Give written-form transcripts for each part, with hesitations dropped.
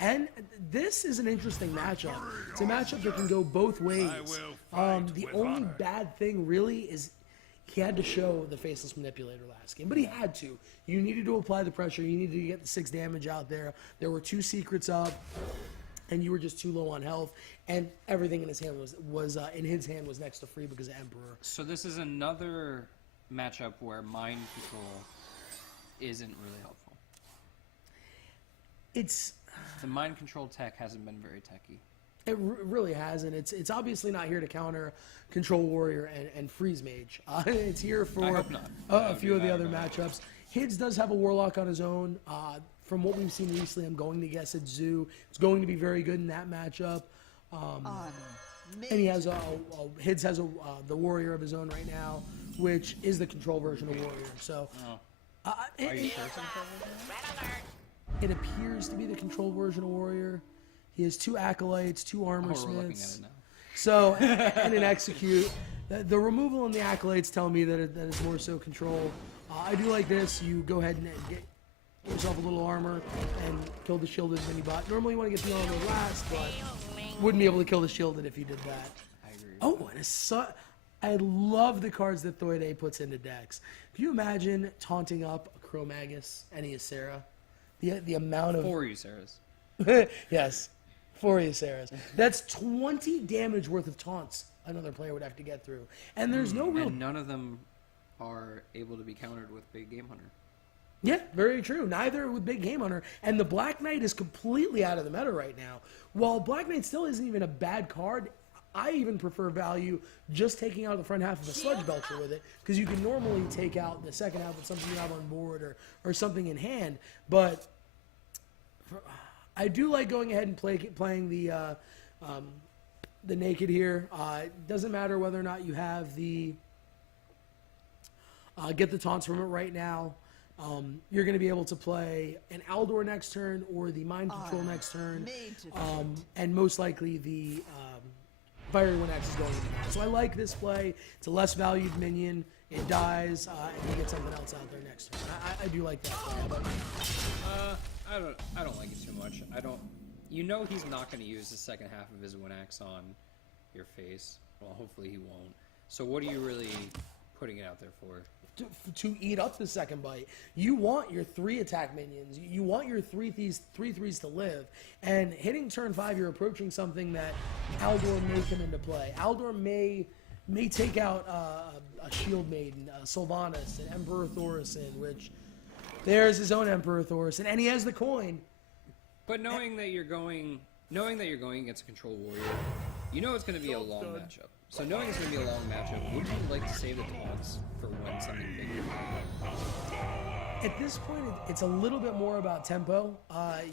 And this is an interesting matchup. It's a matchup that can go both ways. The only bad thing really is he had to show the Faceless Manipulator last game, but he had to. You needed to apply the pressure. You needed to get the 6 damage out there. There were 2 secrets up, and you were just too low on health. And everything in his hand was in his hand was next to free because of Emperor. So this is another matchup where mind control isn't really helpful. It's the mind control tech hasn't been very techy. It really hasn't. It's obviously not here to counter Control Warrior and Freeze Mage. It's here for a few of the other matchups. Hidz does have a Warlock on his own. From what we've seen recently, I'm going to guess it's Zoo. It's going to be very good in that matchup. And he has Hidz has the Warrior of his own right now, which is the Control version of Warrior. So, Are you sure it appears to be the Control version of Warrior. He has 2 Acolytes, 2 Armor Smiths. So, and an Execute. The removal and the Acolytes tell me that it's more so Control. I do like this. You go ahead and get yourself a little armor and kill the shielded mini-bot. Normally you want to get the armor last, but wouldn't be able to kill the shielded if you did that. I agree. Oh, and I love the cards that Thuede puts into decks. Can you imagine taunting up a Cro-Magus and a Ysera? The amount of... 4 Yseras. Yes. 4 Yseras. That's 20 damage worth of taunts another player would have to get through. And there's no real... And none of them are able to be countered with Big Game Hunter. Yeah, very true. Neither with Big Game Hunter. And the Black Knight is completely out of the meta right now. While Black Knight still isn't even a bad card, I even prefer value just taking out the front half of a Sludge Belcher with it, because you can normally take out the second half with something you have on board or something in hand. But I do like going ahead and playing the Naked here. It doesn't matter whether or not you have the get the taunts from it right now. You're going to be able to play an Aldor next turn or the Mind Control next turn, and most likely the Fiery Wind Axe is going to be. So I like this play. It's a less valued minion. It dies, and you get something else out there next turn. I do like that play. How about you? I don't like it too much. You know he's not going to use the second half of his Wind Axe on your face. Well, hopefully he won't. So what are you really putting it out there for? To eat up the second bite. You want your 3 attack minions. You want your 3 threes to live. And hitting turn 5, you're approaching something that Aldor may come into play. Aldor may take out a Shield Maiden, Sylvanas, an Emperor Thaurissan, which there's his own Emperor Thaurissan, and he has the coin. But knowing that you're going against a Control Warrior, you know it's going to be a long matchup. So knowing it's going to be a long matchup, would you like to save the taunts for when something big happens? At this point, it's a little bit more about tempo.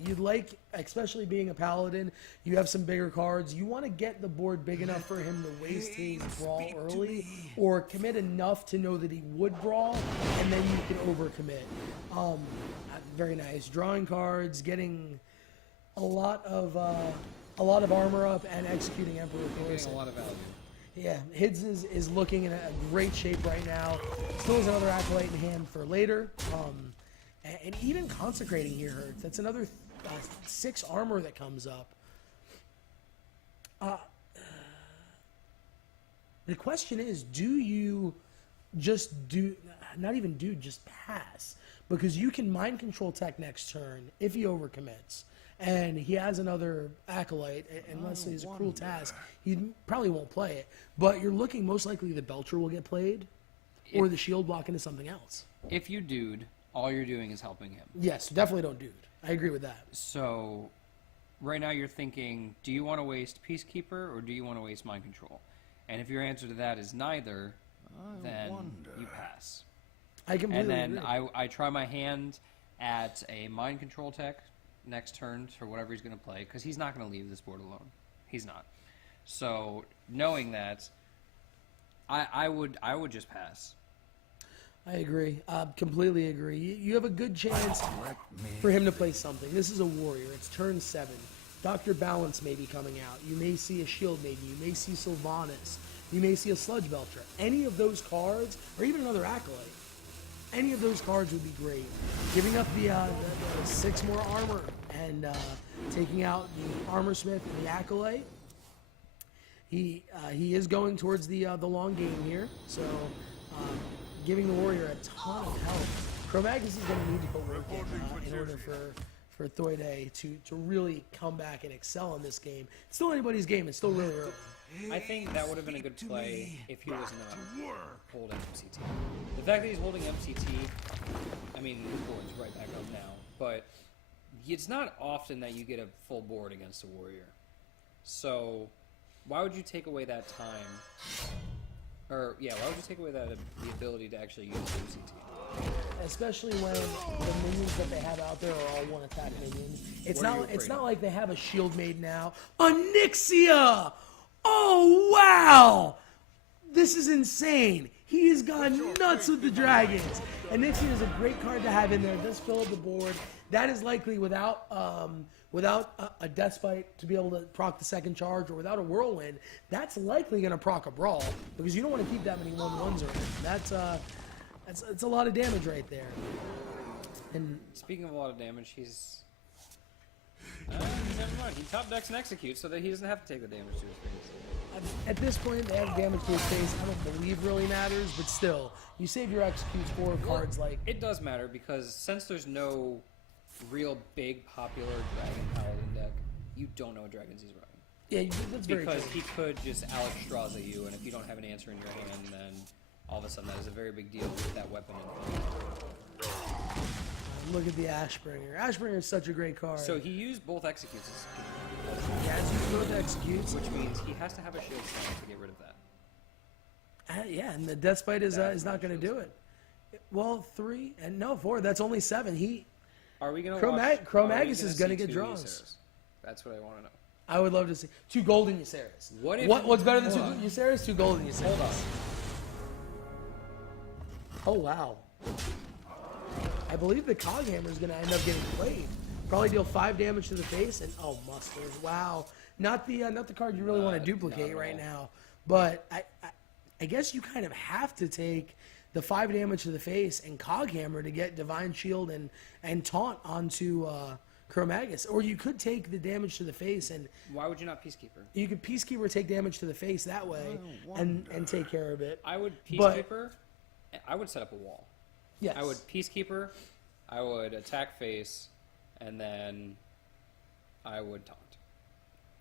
You'd like, especially being a Paladin, you have some bigger cards. You want to get the board big enough for him to waste his brawl early, or commit enough to know that he would brawl, and then you can overcommit. Very nice. Drawing cards, getting a lot of armor up, and executing Emperor Thaurissan. Getting a lot of value. Yeah, Hidz is looking in a great shape right now. Still has another Acolyte in hand for later. And even Consecrating here hurts. That's another 6 armor that comes up. The question is, do you just just pass? Because you can Mind Control tech next turn if he overcommits. And he has another Acolyte, unless he's a Cruel Task, he probably won't play it. But you're looking most likely the Belcher will get played, or the Shield block into something else. If you dude, all you're doing is helping him. Yes, definitely don't dude. I agree with that. So, right now you're thinking, do you want to waste Peacekeeper, or do you want to waste Mind Control? And if your answer to that is neither, then you pass. I completely agree. And then I try my hand at a Mind Control tech next turn for whatever he's going to play, because he's not going to leave this board alone. He's not. So knowing that, I would just pass. I agree. Completely agree. You have a good chance for him to play something. This is a warrior. It's turn 7. Dr. Balance may be coming out. You may see a Shield Maiden. You may see Sylvanas. You may see a Sludge Belcher. Any of those cards, or even another Acolyte, any of those cards would be great. Giving up the 6 more armor and taking out the Armor Smith and the Acolyte. He is going towards the long game here, so giving the Warrior a ton of help. Chromagus is going to need to put work in order for Thuede to really come back and excel in this game. It's still anybody's game. It's still really early. I think that would have been a good play if he was not holding MCT. The fact that he's holding MCT, I mean, his board's right back up now, but it's not often that you get a full board against a Warrior. So why would you take away that time? Or, yeah, why would you take away the ability to actually use MCT? Especially when the minions that they have out there are all one attack minions. It's not like they have a shield made now. Onyxia! Oh wow! This is insane. He has gone nuts with the dragons. Onyxia is a great card to have in there. It does fill up the board. That is likely without a Death Spite to be able to proc the second charge, or without a Whirlwind, that's likely going to proc a Brawl, because you don't want to keep that many 1/1s around. That's a lot of damage right there. And speaking of a lot of damage, he's never mind. He top decks and executes so that he doesn't have to take the damage to his face. At this point, they have damage to his face. I don't believe really matters, but still, you save your executes for cards like... It does matter, because since there's no real big popular Dragon Paladin deck, you don't know what dragons he's running. Yeah, that's very true. Because he could just Alex Strauza you, and if you don't have an answer in your hand, then all of a sudden that is a very big deal with that weapon in hand. Look at the Ashbringer. Ashbringer is such a great card. So he used both executes. He has used both executes. Which means he has to have a shield slam to get rid of that. Yeah, and the Death Spite is not going to do it. Well, 3 and no 4. That's only 7. Are we going to Chromagus is going to get draws. Ysera's? That's what I want to know. I would love to see 2 golden Ysera's. What's better than 2 Ysera's? 2 golden Ysera's. Hold on. Oh wow. I believe the Coghammer is going to end up getting played. Probably deal 5 damage to the face, and oh, Mustard! Wow, not the card you really want to duplicate right now. But I guess you kind of have to take the 5 damage to the face and Coghammer to get Divine Shield and Taunt onto Chromagus, or you could take the damage to the face and. Why would you not Peacekeeper? You could Peacekeeper, take damage to the face that way, and take care of it. I would Peacekeeper. I would set up a wall. Yes. I would Peacekeeper, I would attack face, and then I would taunt.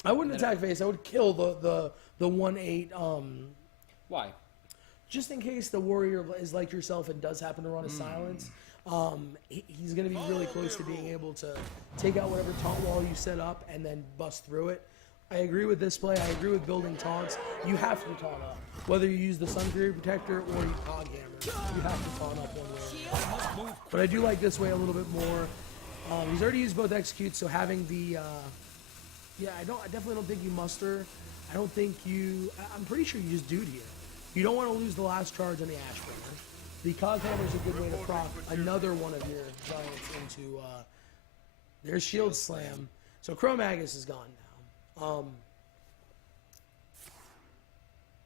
I wouldn't attack face. I would kill the 1/8. Why? Just in case the Warrior is like yourself and does happen to run a silence. He's going to be really close to being able to take out whatever taunt wall you set up and then bust through it. I agree with this play. I agree with building taunts. You have to taunt up. Whether you use the Sun Fury Protector or you Coghammer, you have to taunt up one way. But I do like this way a little bit more. He's already used both executes, so having the... yeah, I definitely don't think you muster. I don't think you... I'm pretty sure you just dude here. You don't want to lose the last charge on the Ashbringer. The Coghammer is a good way to proc another one of your giants into their Shield Slam. So Chromagus is gone now.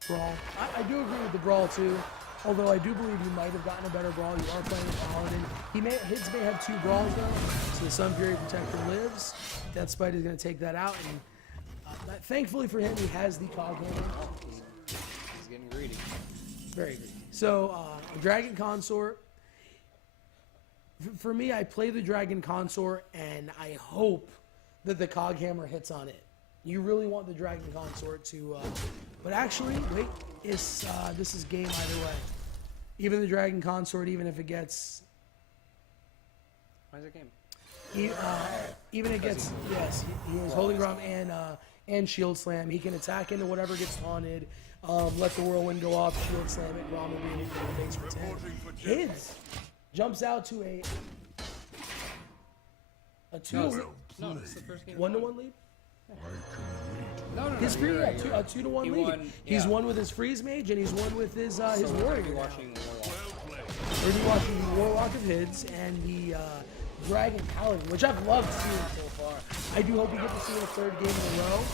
Brawl. I do agree with the Brawl too, although I do believe you might have gotten a better Brawl. You are playing Paladin. Hidz may have 2 Brawls though, so the Sun Fury Protector lives. Death Spite is going to take that out, and thankfully for him, he has the Coghammer. He's getting greedy. Very greedy. So, Dragon Consort. For me, I play the Dragon Consort, and I hope that the Coghammer hits on it. You really want the Dragon Consort to... but actually, wait, this is game either way. Even the Dragon Consort, even if it gets... Why is it game? Even if it gets... Yes, he is holding Grom and Shield Slam. He can attack into whatever gets taunted. Let the Whirlwind go off, Shield Slam it, Grom will be in the face for 10. Hidz jumps out to a 2... No, this is the first game. 1-1 lead? No. His free, Right, a 2-1 lead. Won, He's won with his Freeze Mage, and he's won with his Warrior. We're watching Warlock. We're going to be watching the Warlock of Hidz and the Dragon Paladin, which I've loved seeing so far. I do hope we get to see a 3rd game in a row.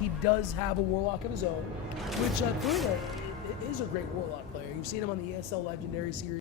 He does have a Warlock of his own, which Thuede is a great Warlock player. You've seen him on the ESL Legendary Series.